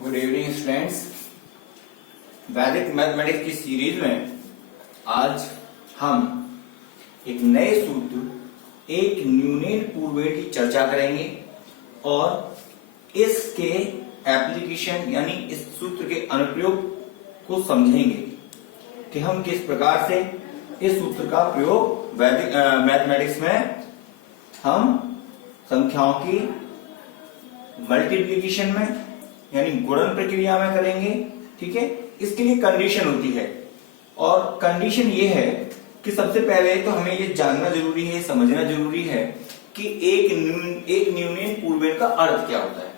Good evening students. वैदिक mathematics की series में आज हम एक नए सूत्र, एक न्यूनेन पूर्वेट की चर्चा करेंगे और इसके एप्लीकेशन यानी इस सूत्र के अनुप्रयोग को समझेंगे कि हम किस प्रकार से इस सूत्र का प्रयोग वैदिक मैथमेटिक्स में हम संख्याओं की मल्टीप्लिकेशन में यानी गुणन प्रक्रिया में करेंगे। ठीक है, इसके लिए कंडीशन होती है और कंडीशन ये है कि सबसे पहले तो हमें ये जानना जरूरी है, समझना जरूरी है कि एक न्यूनेन पूर्वेट का अर्थ क्या होता है।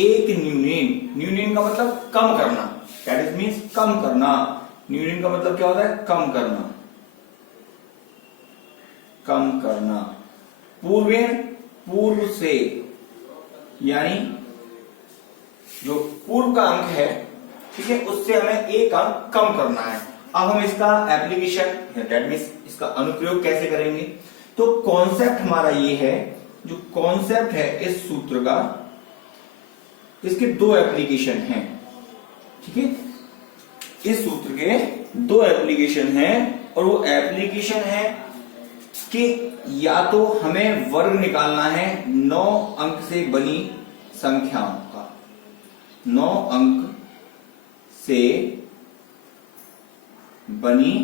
एक न्यूनेन का मतलब कम करना, दैट इज मींस कम करना। न्यूनेन का मतलब क्या होता है? कम करना, कम करना। पूर्वेण पूर्व से, यानी जो पूर्व का अंक है, ठीक है, उससे हमें एक अंक कम करना है। अब हम इसका एप्लीकेशन दैट मींस इसका अनुप्रयोग कैसे करेंगे? तो कॉन्सेप्ट हमारा ये है, जो कॉन्सेप्ट है इस सूत्र का, इसके दो एप्लीकेशन हैं। ठीक है, इस सूत्र के दो एप्लीकेशन हैं और वो एप्लीकेशन है कि या तो हमें वर्ग निकालना है 9 अंक से बनी संख्याओं का, 9 अंक से बनी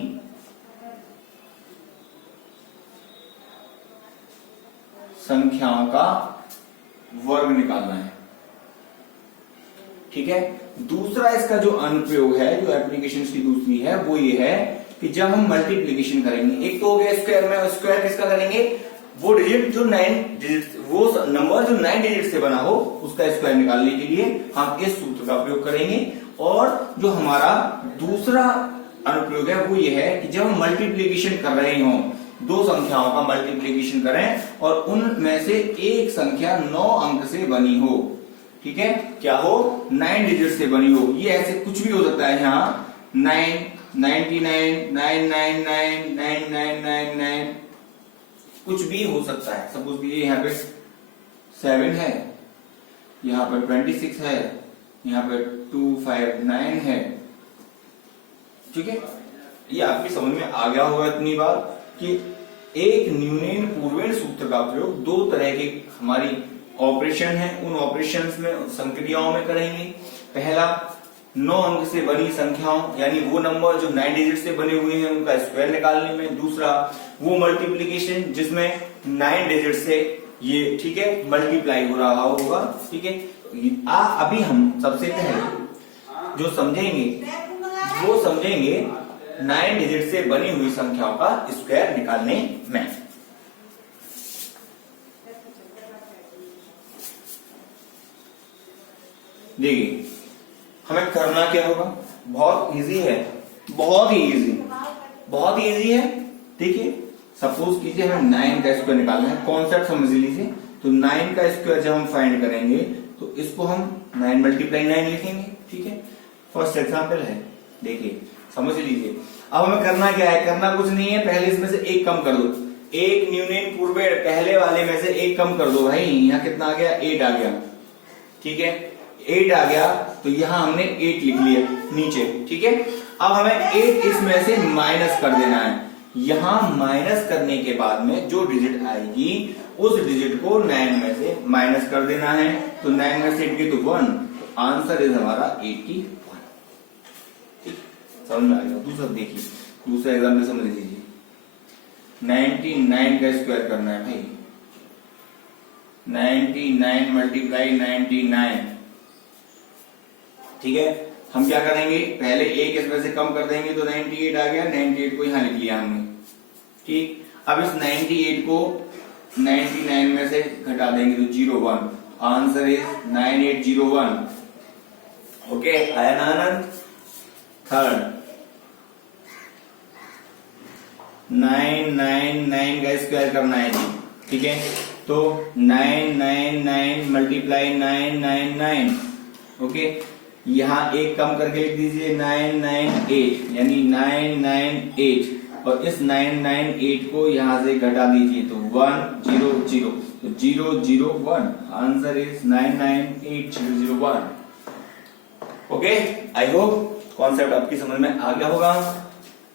संख्याओं का वर्ग निकालना है। ठीक है, दूसरा इसका जो अनुप्रयोग है, जो एप्लीकेशन की दूसरी है, वो ये है कि जब हम मल्टीप्लिकेशन करेंगे, एक तो हो गया स्क्वायर में, स्क्वायर किसका करेंगे? वो डिजिट जो 9 डिजिट, वो नंबर जो 9 डिजिट से बना हो उसका स्क्वायर निकालने के लिए हम इस सूत्र का प्रयोग करेंगे। और जो हमारा दूसरा अनुप्रयोग है वो ये है कि जब हम मल्टीप्लिकेशन कर रहे हो, दो संख्याओं का मल्टीप्लिकेशन करें और उनमें से एक संख्या 9 अंक से बनी हो। ठीक है, क्या हो? 9 डिजिट से बनी हो। ये ऐसे कुछ भी हो सकता है, यहाँ 9, 99, 999, 9999 कुछ भी हो सकता है। सपोज कीजिए यहाँ पे 7 है, यहाँ पर 26 है, यहाँ पे 259 है। ठीक है, ये आपकी समझ में आ गया होगा इतनी बार कि एक न्यूनेन पूर्वेण सूत्र का प्रयोग दो तरह के हमारी ऑपरेशन है, उन ऑपरेशंस में, संक्रियाओं में करेंगे। पहला 9 अंक से बनी संख्याओं यानी वो नंबर जो 9 डिजिट से बने हुए हैं उनका स्क्वायर निकालने में। दूसरा वो मल्टीप्लिकेशन जिसमें 9 डिजिट से ये, ठीक है, मल्टीप्लाई हो रहा होगा। ठीक है, अभी हम सबसे पहले जो समझेंगे वो समझेंगे 9 डिजिट से बनी हुई संख्याओं का स्क्वायर निकालने में। देखिए हमें करना क्या होगा? बहुत इजी है, बहुत ही इजी, बहुत ही इजी है। देखिए सपोज कीजिए हमें 9 का स्क्वायर निकालना है, कॉन्सेप्ट समझ लीजिए। तो 9 का स्क्वायर जब हम फाइंड करेंगे तो इसको हम 9 मल्टीप्लाई 9 लिखेंगे। ठीक है, फर्स्ट एग्जांपल है, देखिए समझ लीजिए। अब हमें करना क्या है? करना कुछ नहीं है, पहले इसमें से एक कम कर दो। एक न्यूनेन पूर्वेण, पहले वाले में से एक कम कर दो भाई। यहाँ कितना आ गया? 8 आ गया। ठीक है, 8 आ गया तो यहाँ हमने 8 लिख लिया नीचे। ठीक है, अब हमें 8 इसमें से माइनस कर देना है। यहाँ माइनस करने के बाद में जो डिजिट आएगी उस डिजिट को 9 में से माइनस कर देना है। तो 9 में से 8 की तो 1, तो आंसर इज हमारा 81। समझ में आ गया? दूसरा देखिए, दूसरा एग्जाम्पल समझ लीजिए। 99 का स्क्वायर करना है भाई, 99 मल्टीप्लाई 99। ठीक है, हम क्या करेंगे? पहले एक इसमें से कम कर देंगे तो 98 आ गया, 98 को यहां लिख लिया हमने। ठीक, अब इस 98 को 99 में से घटा देंगे तो 01, आंसर इज 9801। ओके, आया ना आनंद? थर्ड 999 का स्क्वायर करना है जी। ठीक है, तो 999 मल्टीप्लाई 999। ओके, यहाँ एक कम करके लिख दीजिए 998, यानी 998 और इस 998 को यहां से घटा दीजिए तो 100, तो 001, answer is 998001। Okay, I hope concept आपकी समझ में आ गया होगा।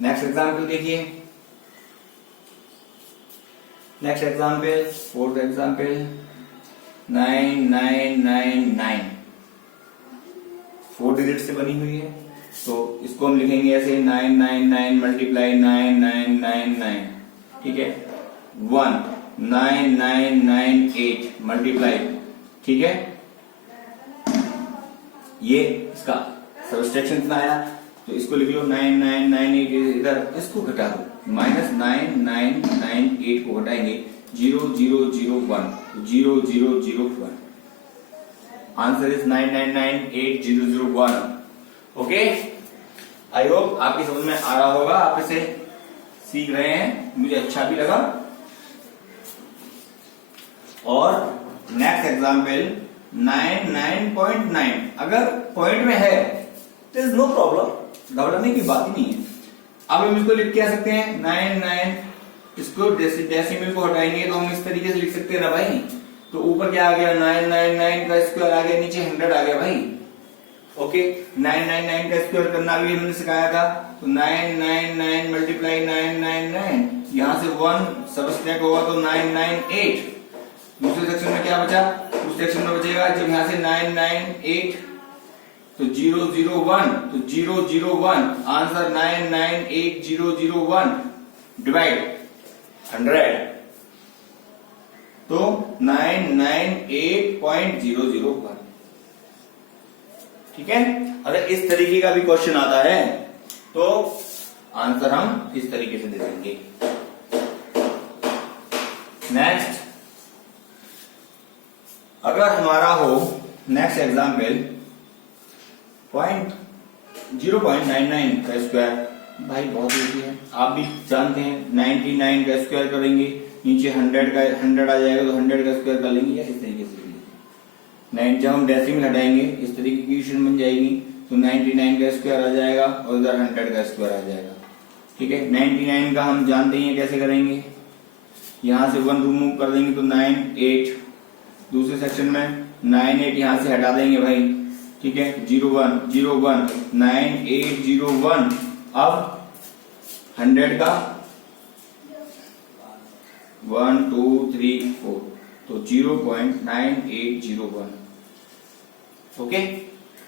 नेक्स्ट एग्जाम्पल देखिए, next example, fourth example 9999 4 digit से बनी हुई है, तो इसको हम लिखेंगे ऐसे 999 मल्टीप्लाई 9999, ठीक है, 19998 मल्टीप्लाई, ठीक है, ये इसका सब्सट्रैक्शन कितना आया, तो इसको लिख लो 9998 इधर, इसको घटा दो, माइनस 9998 को घटाएंगे 0001, 0001, answer is 9998 okay. I hope आपकी समझ में आ रहा होगा, आप इसे सीख रहे हैं, मुझे अच्छा भी लगा। और नेक्स्ट एग्जाम्पल 99.9, अगर पॉइंट में है तो इज नो प्रॉब्लम, घबराने की बात ही नहीं है। अब हम इसको लिख के आ सकते हैं 99, इसको डेसिमल को हटाएंगे तो हम इस तरीके से लिख सकते हैं ना भाई, तो ऊपर क्या आ गया 999 का स्क्वायर आ गया, नीचे 100 आ गया भाई। ओके, 999 का स्क्वायर करना भी हमने सिखाया था, तो 999 मल्टीप्लाई 999, यहां से 1 सब्सट्रैक्ट होगा तो 998, दूसरे सेक्शन में क्या बचा, उस सेक्शन में बचेगा जब यहां से 998 तो 001, तो 001 आंसर 998001 डिवाइड 100, तो 998.001, ठीक है। अगर इस तरीके का भी क्वेश्चन आता है तो आंसर हम इस तरीके से दे देंगे। नेक्स्ट, अगर हमारा हो नेक्स्ट एग्जाम्पल 0.99 का स्क्वायर, भाई बहुत इजी है, आप भी जानते हैं, 99 का स्क्वायर करेंगे, नीचे 100 आ जाएगा तो 100 का स्क्वायर कर लेंगे, या इस तरीके से 9, जब हम डेसिमल हटाएंगे इस तरीके की इक्वेशन बन जाएगी, तो 99 का स्क्वायर आ जाएगा और इधर 100 का स्क्वायर आ जाएगा, ठीक है। 99 का हम जानते हैं कैसे करेंगे, यहां से 1 रिमूव कर देंगे तो 98, दूसरे सेक्शन में 98 यहां से हटा देंगे भाई, ठीक है, 01 9801, अब 100 का 1 2 3 4, तो 0.9801, ओके।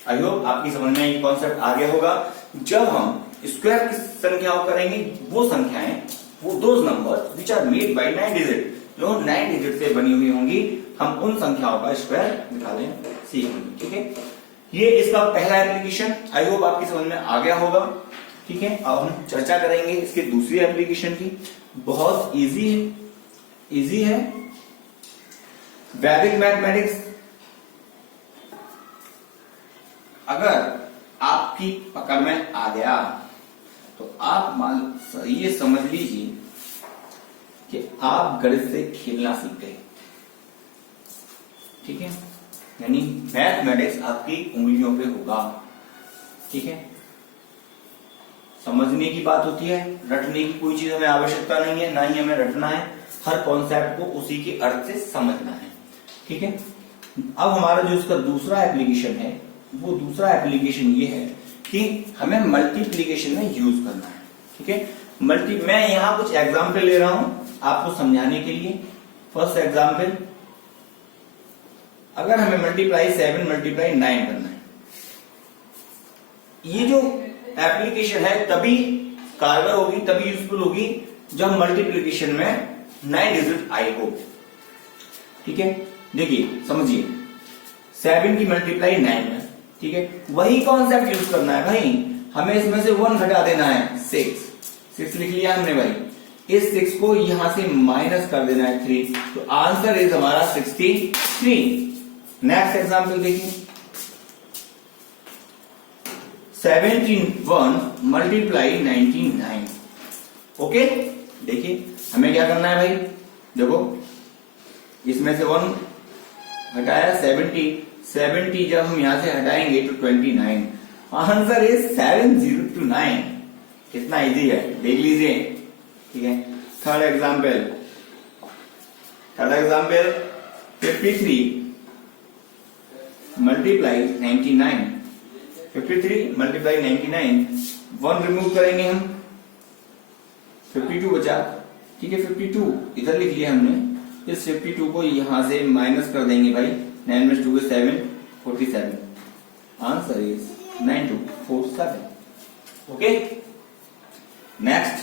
आई होप आपकी समझ में ये कॉन्सेप्ट आ गया होगा। जब हम स्क्वायर की संख्याओं करेंगे, वो संख्याएं, वो those number which are made by 9 digit, जो 9 डिजिट से बनी हुई होंगी, हम उन संख्याओं का स्क्वायर निकालें सीखेंगे, ठीक है। ये इसका पहला एप्लीकेशन, आई होप आपकी समझ में आ गया होगा, ठीक है। अब हम चर्चा करेंगे इसके दूसरी एप्लीकेशन की, बहुत इजी है वैदिक मैथमेटिक्स। अगर आपकी पकड़ में आ गया तो आप ये समझ लीजिए कि आप गणित से खेलना सीख गए, ठीक है, यानी मैथमेटिक्स आपकी उंगलियों पे होगा, ठीक है। समझने की बात होती है, रटने की कोई चीज हमें आवश्यकता नहीं है, ना ही हमें रटना है, हर कॉन्सेप्ट को उसी के अर्थ से समझना है, ठीक है। अब हमारा जो इसका दूसरा एप्लीकेशन है, वो दूसरा एप्लीकेशन ये है कि हमें मल्टीप्लीकेशन में यूज करना है, ठीक है। मैं यहां कुछ एग्जाम्पल ले रहा हूं आपको समझाने के लिए। फर्स्ट एग्जाम्पल, अगर हमें मल्टीप्लाई 7 मल्टीप्लाई 9 करना है, ये जो एप्लीकेशन है तभी कारगर होगी, तभी यूजफुल होगी जब मल्टीप्लीकेशन में 9 डिजिट आई हो, ठीक है। देखिए समझिए, 7 की मल्टीप्लाई 9 में, ठीक है, वही कॉन्सेप्ट यूज करना है भाई, हमें इसमें से 1 घटा देना है, 6 लिख लिया हमने भाई, इस 6 को यहां से माइनस कर देना है 3, तो आंसर इज हमारा 63। नेक्स्ट एग्जाम्पल देखिए, 71 मल्टीप्लाई 99, ओके। देखिए हमें क्या करना है भाई, देखो इसमें से 1 हटाया, 70 जब हम यहां से हटाएंगे तो 29, आंसर इज 709। कितना इजी है देख लीजिए, ठीक है। Third example 53 multiply 99, 53 multiply 99, 1 remove करेंगे हम, 52 बचा। ठीक है, 52 इधर लिख लिया हमने। इस 52 को यहां से माइनस कर देंगे भाई, 9 में 2 7, 47। Answer is 9247। Okay, next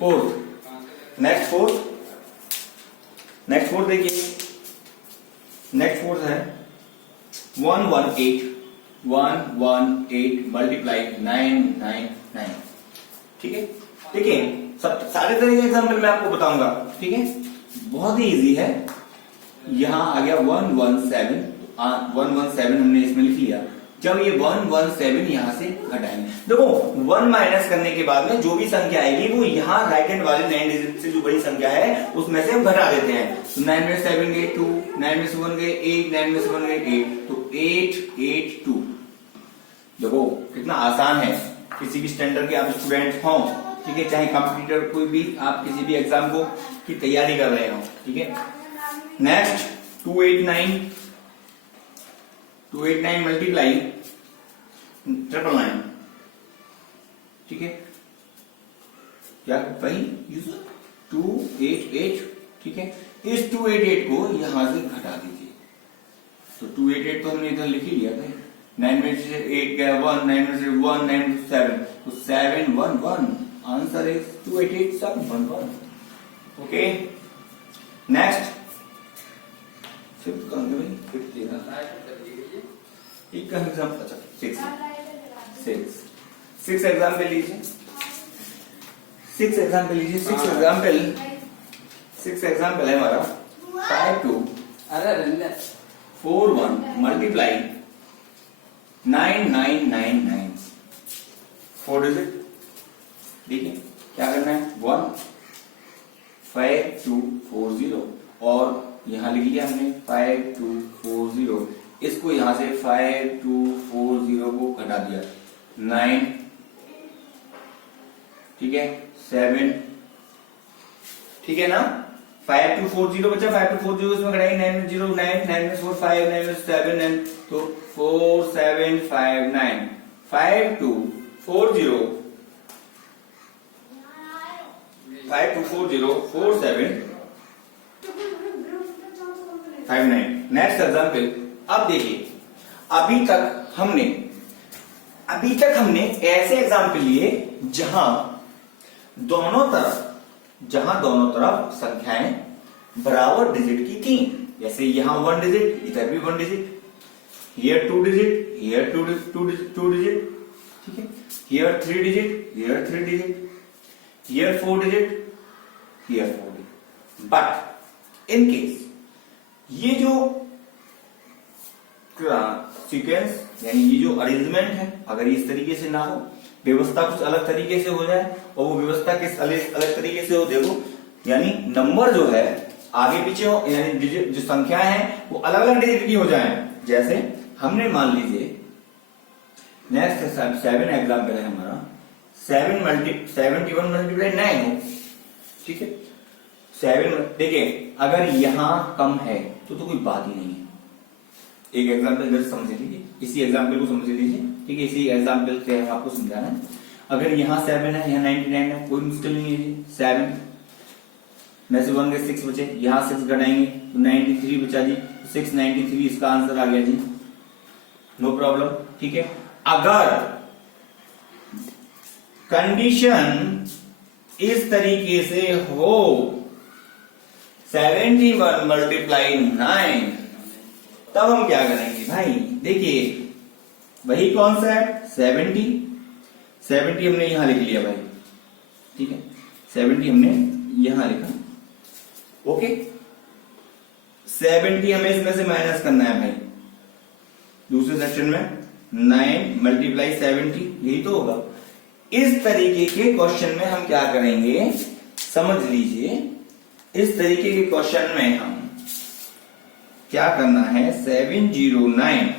fourth. Next fourth देखिए, नेक्स्ट फोर्थ है 118 मल्टीप्लाई 999। ठीक है, देखिए सब सारे तरह के एग्जाम्पल मैं आपको बताऊंगा। ठीक है, बहुत ही इजी है। यहां आ गया 117 हमने इसमें लिख लिया। जब ये 117 यहां से घटाएंगे, देखो 1 माइनस करने के बाद में जो भी संख्या आएगी वो यहाँ राइट हैंड वाले 9 डिजिट से जो बड़ी संख्या है उसमें से हम घटा देते हैं। तो 9 में 7 गए 2, 9 में से 1 गए 8, 9 में से 1 गए 8, तो 882। देखो कितना आसान है। किसी भी स्टैंडर्ड के आप स्टूडेंट हो, ठीक है, चाहे कंप्यूटर कोई भी आप किसी भी एग्जाम को की तैयारी कर रहे हो। ठीक है, नेक्स्ट 289 मल्टीप्लाई 999। ठीक है, क्या वही 288। ठीक है, इस 288 को यहां से घटा दीजिए। तो 288 तो हमने इधर लिख ही लिया था। 9 में से 8 गया 1, 9 में से 1, 9 में से 7, तो 711। Answer is 288711। Okay, next fifth एक एग्जाम्पल, अच्छा 6 एग्जाम्पल लीजिए। 6 एग्जाम्पल है हमारा 5241 मल्टीप्लाई 9999, 4 डिजिट। देखिए क्या करना है, 15240 और यहां लिख लिया हमने 5240। इसको यहां से 5240 को घटा दिया, 9, ठीक है, 7, ठीक है ना। 5240 बचा, 5240 इसमें घटाएंगे, 9 में 0 9, 9 में 4 5, 9 में 7 9, तो 4759। 5240 4759। Next example. अब देखिए, अभी तक हमने ऐसे एग्जाम्पल लिए जहां दोनों तरफ संख्याएं बराबर डिजिट की थी। जैसे यहां 1 डिजिट, इधर भी 1 digit, here 2 digit, here 2 digit, ठीक है, here 3 digit, here 3 digit, here 4 digit, here 4 digit. But in case ये जो सीक्वेंस यानी ये जो अरेंजमेंट है, अगर इस तरीके से ना हो, व्यवस्था कुछ अलग तरीके से हो जाए, और वो व्यवस्था किस अलग तरीके से हो, देखो यानी नंबर जो है आगे पीछे हो, यानी डिजिट जो संख्या है वो अलग अलग डिजिट की हो जाए। जैसे हमने मान लीजिए नेक्स्ट 7 एग्जाम्पल है हमारा, 71 मल्टीप्लाई 9 हो। ठीक है, 7, देखिए अगर यहां कम है तो कोई बात ही नहीं है। एक एग्जाम्पल इधर समझ लीजिए, इसी एग्जाम्पल को समझ लीजिए। ठीक है, इसी एग्जाम्पल से आपको समझाना है। अगर यहाँ 7 है, यहाँ 99 है, कोई मुश्किल नहीं है जी। 7 में से 1 के 6 बचे, यहाँ 6 घटाएंगे तो 93 बचा जी, 693 इसका आंसर आ गया जी, नो प्रॉब्लम। ठीक है, अगर कंडीशन इस तरीके से हो 71 मल्टीप्लाई 9, तब हम क्या करेंगे भाई, देखिए वही कॉन्सेप्ट 70 हमने यहां लिख लिया भाई। ठीक है, 70 हमने यहां लिखा। ओके, 70 हमें इसमें से माइनस करना है भाई, दूसरे सेक्शन में 9 मल्टीप्लाई 70, यही तो होगा। इस तरीके के क्वेश्चन में हम क्या करेंगे, समझ लीजिए, इस तरीके के क्वेश्चन में हम क्या करना है, 709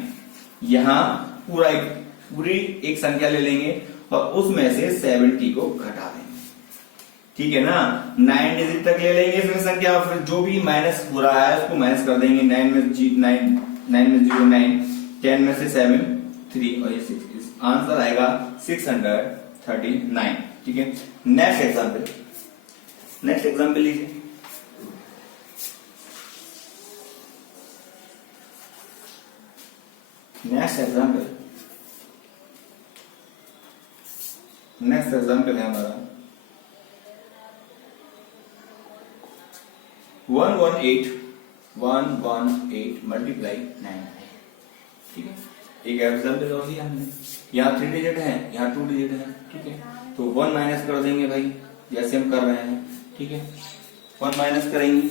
यहां पूरी एक संख्या ले लेंगे और उसमें से 70 को घटा देंगे। ठीक है ना, 9 डिजिट तक ले लेंगे इसमें संख्या, फिर जो भी माइनस हो रहा है उसको माइनस कर देंगे। 9 में 0 9, 10 में से 7 3 और ये 6, आंसर आएगा 639। ठीक है, नेक्स्ट एग्जाम्पल लीजिए। नेक्स्ट एग्जाम्पल है हमारा 118 मल्टीप्लाई 9। ठीक है, एक एग्जाम्पल और दिया हमने, यहाँ 3 डिजिट है, यहाँ 2 डिजिट है। ठीक है, तो 1 माइनस कर देंगे भाई, जैसे हम कर रहे हैं। ठीक है, 1 माइनस करेंगे,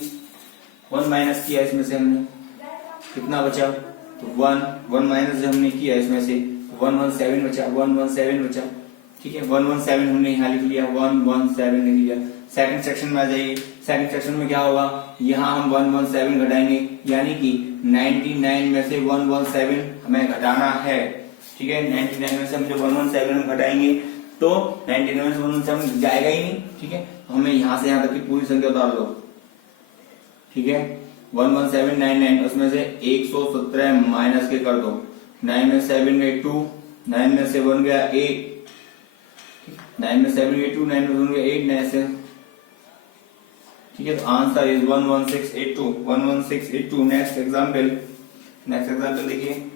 1 माइनस किया इसमें से हमने, कितना बचा? तो 1 माइनस हमने किया इसमें से 117 बचा, 117 बचा। ठीक है, 117 हमने यहाँ लिख लिया, 117 लिख लिया। सेकंड सेक्शन में आ जाइए। सेकंड सेक्शन में क्या होगा, यहाँ हम 117 घटाएंगे, यानी कि 99 में से 117 हमें घटाना है। ठीक है, 99 में से हम जो 117 हम घटाएंगे तो 99 में से 117 जाएगा ही नहीं। ठीक है, हमें यहाँ से यहाँ तक की पूरी संख्या उतार लो। ठीक है, 11799, उसमें से 117 माइनस के कर दो। 9 में 7 गए 2, 9 में से 1 गया 8, 9 में 7 गए 2, 9 में 1 गया 8, 9 से। ठीक है, तो आंसर इज 11682। नेक्स्ट एग्जाम्पल देखिए।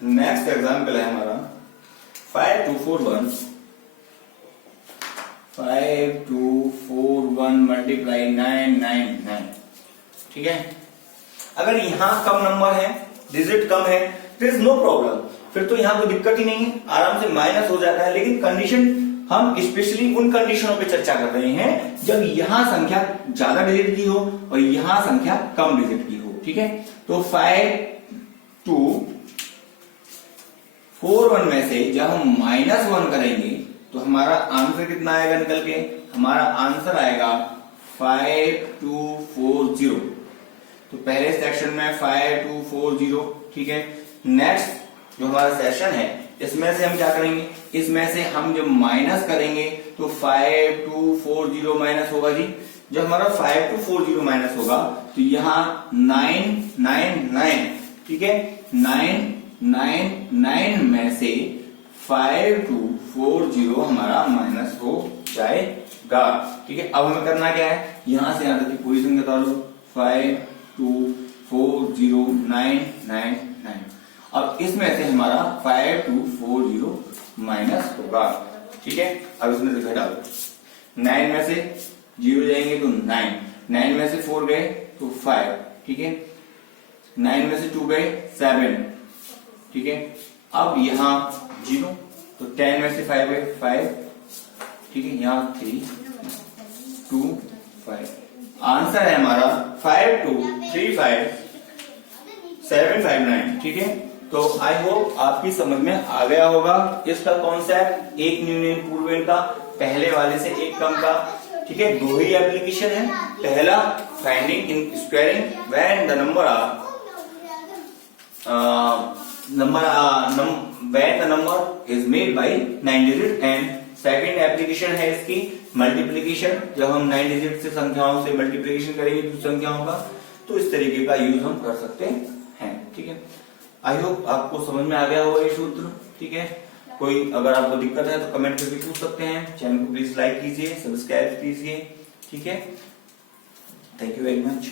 नेक्स्ट एग्जाम्पल है हमारा 5241 मल्टीप्लाई 999। ठीक है, अगर यहाँ कम नंबर है, डिजिट कम है, देयर इज नो प्रॉब्लम, फिर तो यहाँ कोई दिक्कत ही नहीं है, आराम से माइनस हो जाता है। लेकिन कंडीशन, हम स्पेशली उन कंडीशनों पे चर्चा कर रहे हैं जब यहाँ संख्या ज्यादा डिजिट की हो और यहाँ संख्या कम डिजिट की हो। ठीक है, तो 5241 में से जब हम -1 करेंगे तो हमारा आंसर कितना आएगा निकल के? हमारा आंसर आएगा 5240। तो पहले सेक्शन में 5240। ठीक है, नेक्स्ट जो हमारा सेशन है इसमें से हम क्या करेंगे, इसमें से हम जब माइनस करेंगे तो 5240 माइनस होगा जी। जब हमारा 5240 माइनस होगा तो यहाँ 999। ठीक है, 999 में से 5240 हमारा माइनस हो जाएगा। ठीक है, अब हमें करना क्या है, यहां से यहां तक की पूरी संख्या उतार लो, 5240,999। अब इसमें से हमारा 5240 माइनस होगा। ठीक है, अब इसमें से घटा दो, 9 में से 0 जाएंगे तो 9 में से 4 गए तो 5। ठीक है, 9 में से 2 गए 7। ठीक है, अब यहाँ 0, तो 10 में से 5 गए 5। ठीक है, यहाँ 3 2 5। आंसर है हमारा 5235,759। ठीक है, तो आई होप आपकी समझ में आ गया होगा इसका कॉन्सेप्ट, एक न्यून पूर्वेन का, पहले वाले से एक कम का। ठीक है, दो ही एप्लीकेशन है। पहला finding in squaring when the number is made by 9 digit, and second application है इसकी मल्टीप्लीकेशन, जब हम 9 डिजिट से संख्याओं से मल्टीप्लीकेशन करेंगे तो संख्याओं का, तो इस तरीके का यूज हम कर सकते हैं। ठीक है, आई होप आपको समझ में आ गया होगा ये सूत्र। ठीक है, कोई अगर आपको दिक्कत है तो कमेंट करके पूछ सकते हैं। चैनल को प्लीज लाइक कीजिए, सब्सक्राइब कीजिए। ठीक है, थैंक यू वेरी मच।